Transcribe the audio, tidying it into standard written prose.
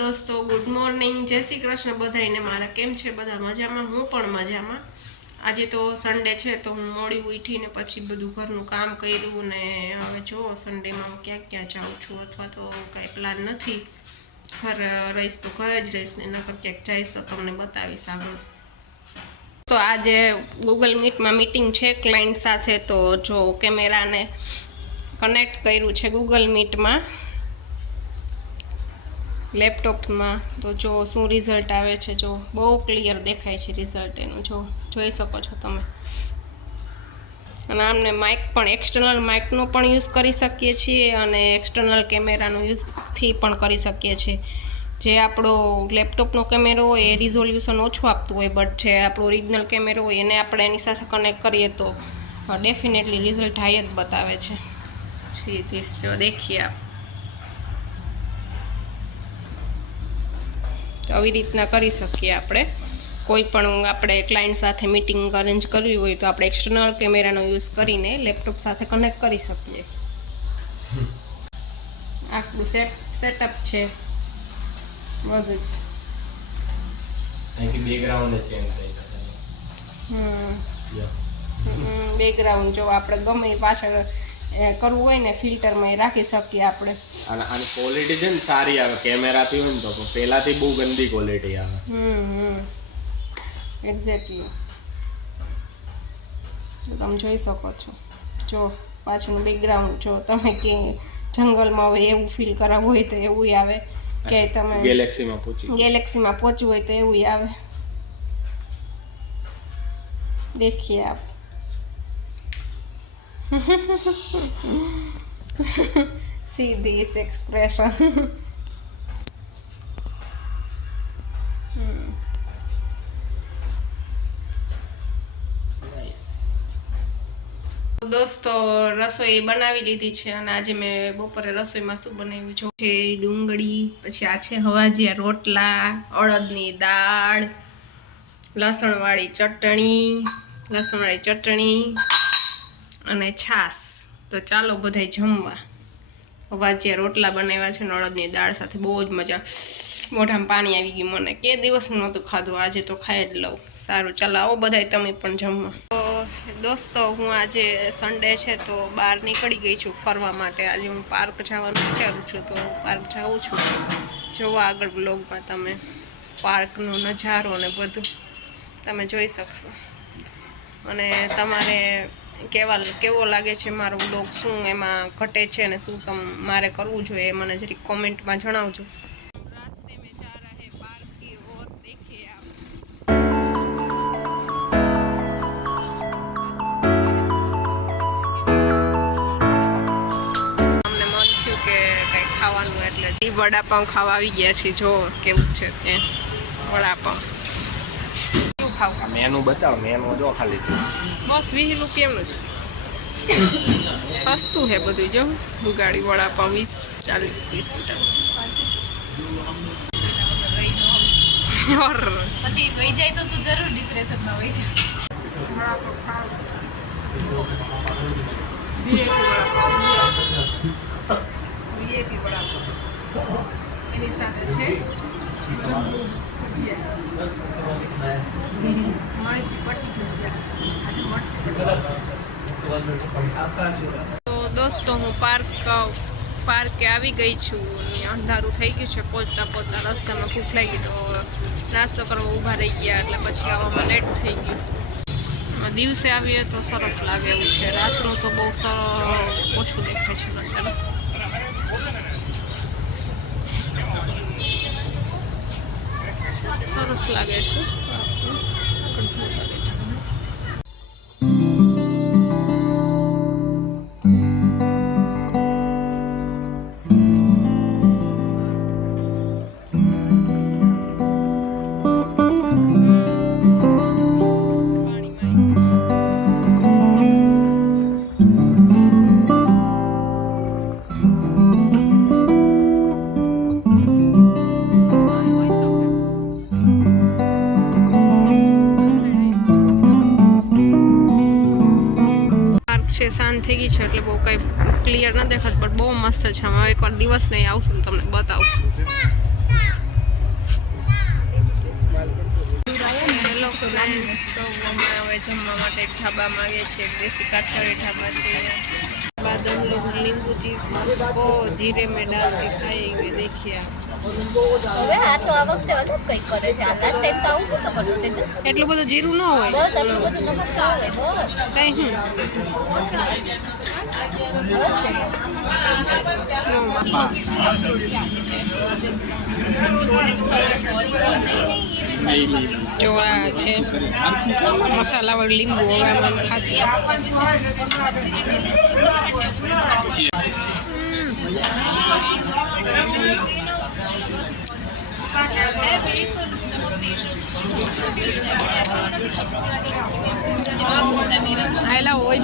દોસ્તો good morning, જય શ્રી કૃષ્ણ બધાને. મારા કેમ છે? બધા મજામાં? હું પણ મજામાં. આજે તો સન્ડે છે તો હું મોડી ઉઠીને પછી બધું ઘરનું કામ કર્યું ને હવે જો સન્ડેમાં હું ક્યાં ક્યાં જાઉં છું અથવા તો કાંઈ પ્લાન નથી. ઘર રહીશ તો ઘરે જ રહીશ ને નકર ક્યાંક જઈશ તો તમને બતાવીશ આગળ. તો આજે ગૂગલ મીટમાં મીટિંગ છે ક્લાયન્ટ સાથે, તો જો કેમેરાને કનેક્ટ કર્યું છે ગૂગલ મીટમાં લેપટોપમાં. તો જો શું રિઝલ્ટ આવે છે, જો બહુ ક્લિયર દેખાય છે રિઝલ્ટ એનું, જો જોઈ શકો છો તમે. અને આમને માઇક પણ એક્સટર્નલ માઇકનો પણ યુઝ કરી શકીએ છીએ અને એક્સટર્નલ કેમેરાનો યુઝથી પણ કરી શકીએ છીએ. જે આપણો લેપટોપનો કેમેરો હોય એ રિઝોલ્યુશન ઓછું આપતું હોય, બટ જે આપણો ઓરિજિનલ કેમેરો હોય એને આપણે એની સાથે કનેક્ટ કરીએ તો ડેફિનેટલી રિઝલ્ટ હાઈ જ બતાવે છે. જો દેખીએ આપ, આવી રીતના કરી શકીએ આપણે. કોઈ પણ આપણે ક્લાયન્ટ સાથે મીટિંગ અરેન્જ કરવી હોય તો આપણે એક્સટર્નલ કેમેરાનો યુઝ કરીને લેપટોપ સાથે કનેક્ટ કરી શકીએ. આખું સેટઅપ છે બધું જ. અહીંથી બેકગ્રાઉન્ડ ચેન્જ થઈ જશે. બેકગ્રાઉન્ડ જો આપણે ગમે પાછળ કરવું હોય ને ફિલ્ટરમાં એ રાખી શકીએ આપણે. અને આની ક્વોલિટી છે ને સારી આવે કેમેરાથી હોય ને તો, પહેલાથી બહુ ગંદી ક્વોલિટી આવે. એક્ઝેક્ટલી. તમે જોઈ શકો છો, જો પાછળનું બેકગ્રાઉન્ડ જો તમે કે જંગલમાં હોય એવું ફીલ કરાવવું હોય તો એવું આવે, કે તમે ગેલેક્સીમાં પહોંચવું હોય તો એવું આવે. देखिए आप see this expression. દોસ્તો રસોઈ બનાવી લીધી છે અને આજે મેં બપોરે રસોઈમાં શું બનાવ્યું છે, ડુંગળી, પછી આ છે હવાજીયા રોટલા, અડદની દાળ, લસણવાળી ચટણી અને છાશ. તો ચાલો બધાય જમવા. હવાજીયા રોટલા બનાવ્યા છે ને અડદની દાળ સાથે, બહુ જ મજા. મોઢામાં પાણી આવી ગયું મને, કે દિવસનું નહોતું ખાધું, આજે તો ખાઈ જ લઉં. સારું ચાલો આવો બધાય તમે પણ જમવા. તો દોસ્તો હું આજે સન્ડે છે તો બહાર નીકળી ગઈ છું ફરવા માટે. આજે હું પાર્ક જવાનું વિચારું છું તો પાર્ક જાઉં છું. જોવા આગળ બ્લોગમાં તમે પાર્કનો નજારો ને બધું તમે જોઈ શકશો. અને તમારે કેવો લાગે છે મારો બ્લોગ, શું એમાં ઘટે છે અને શું મારે કરવું જોઈએ એ મને જરી કોમેન્ટમાં જણાવજો. રાસ્તે મેં જા રહે પાર્ક કી ઓર, દેખીએ આપ. અમને મન થયું કે કંઈ ખાવાનું, એટલે વડાપાઉં ખાવા આવી ગયા છે. જો કેવું છે ત્યાં વડાપાઉં. મેનુ બતાવો, મેનુ જો ખાલી બસ 20 રૂપિયાનું જ સસ્તું છે બધું. જો ઉગાડી વડાપાઉં 20, 40, 20. પછી વહી જાય તો તું જરૂર ડિપ્રેશનમાં વહી જા. વીઆઈપી વડાપાઉં એની સાથે છે તો દોસ્તો હું પાર્કે આવી ગઈ છું. અંધારું થઈ ગયું છે, પહોંચતા રસ્તામાં ભૂખ લાગી તો નાસ્તો કરવા ઊભા રહી ગયા, એટલે પછી આવવામાં લેટ થઈ ગયું. દિવસે આવીએ તો સરસ લાગે એવું છે, રાતનું તો બહુ ઓછું દેખાય છે નજારો. સરસ લાગે છે. શાંત થઈ ગઈ છે એટલે બહુ કંઈ ક્લિયર ન દેખાત, પણ બહુ મસ્ત છે. હવે એકવાર દિવસ નહીં આવશું ને તમને બતાવશું. ફ્રેન્ડ્સ તો અમે હવે જમવા માટે એક ઢાબામાં આવીએ છીએ એક દેશી કાઠિયાવાડી ઢાબા છે बाद हम लोग नींबू चीज को जीरे में डाल के खाएंगे देखिए आप હવે આ તો આ વખતે અલગ કંઈક કરે છે આ લાસ્ટ ટાઈમ તો આવું નહોતો કરતો તેજસ એટલું બધું જીરું ન હોય બસ આટલું બધું નમક ના હોય કઈ હું બસ તેજસ જો આ છે મસાલાવાળું લીંબુ હવે આમાં ખાસી આયલા હોય